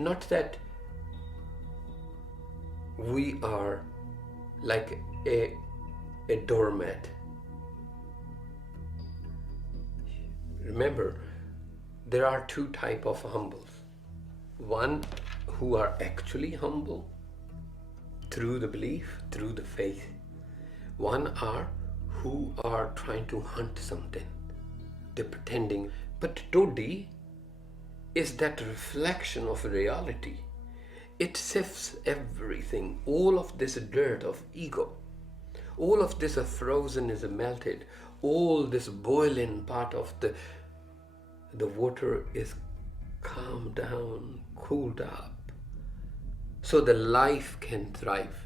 Not that we are like a doormat. Remember, there are two types of humbles. One who are actually humble through the belief, through the faith. One are who are trying to hunt something. They're pretending. But Todi is that reflection of reality. It sifts everything, all of this dirt of ego. All of this frozen is melted. All this boiling part of the water is calmed down, cooled up, so the life can thrive.